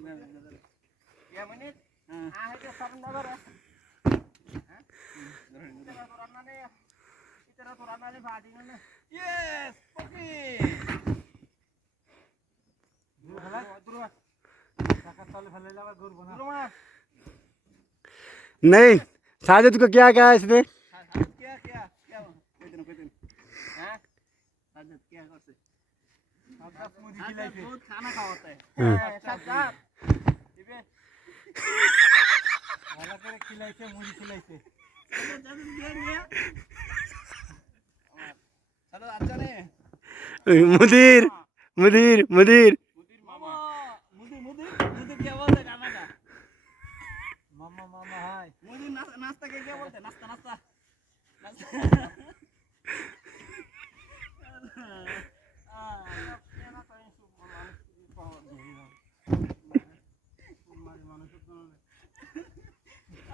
Ya menit. Ah itu sarung dabar. Hah? Kita turunannya ya. Kita turunannya badingan. Yes, oke. Dulu. Sakat tole ফেলে লাগা ঘুরব না। দূর মা। नहीं साजिद को क्या क्या है इसमें क्या कोई दिन हैं साजिद क्या करते साजिद मुझे खिलाते बहुत खाना खावाता है साजिद दिबे ভালো করে খিলাইছে মুড়ি খিলাইছে সাজিদ দিয়ে নিয়া সাজিদ আচ্ছা मुदीर मुदीर मुदीर मुदीर मामा मुदीर क्या बोलते गाना का मामा मामा हाय मुझे नाश्ता क्या बोलते नाश्ता नाश्ता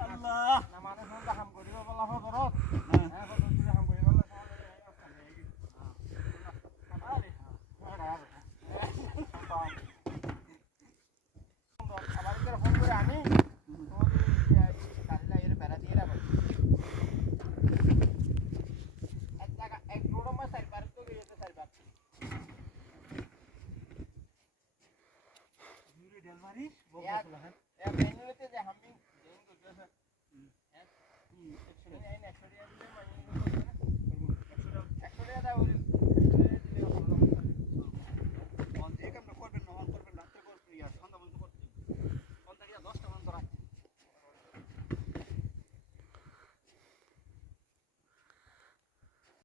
Allah na মানুষ মন হাম করিব বলা হলো হ্যাঁ বলো তুই হাম করিব বলা আবার করে ফোন করে আমি ya,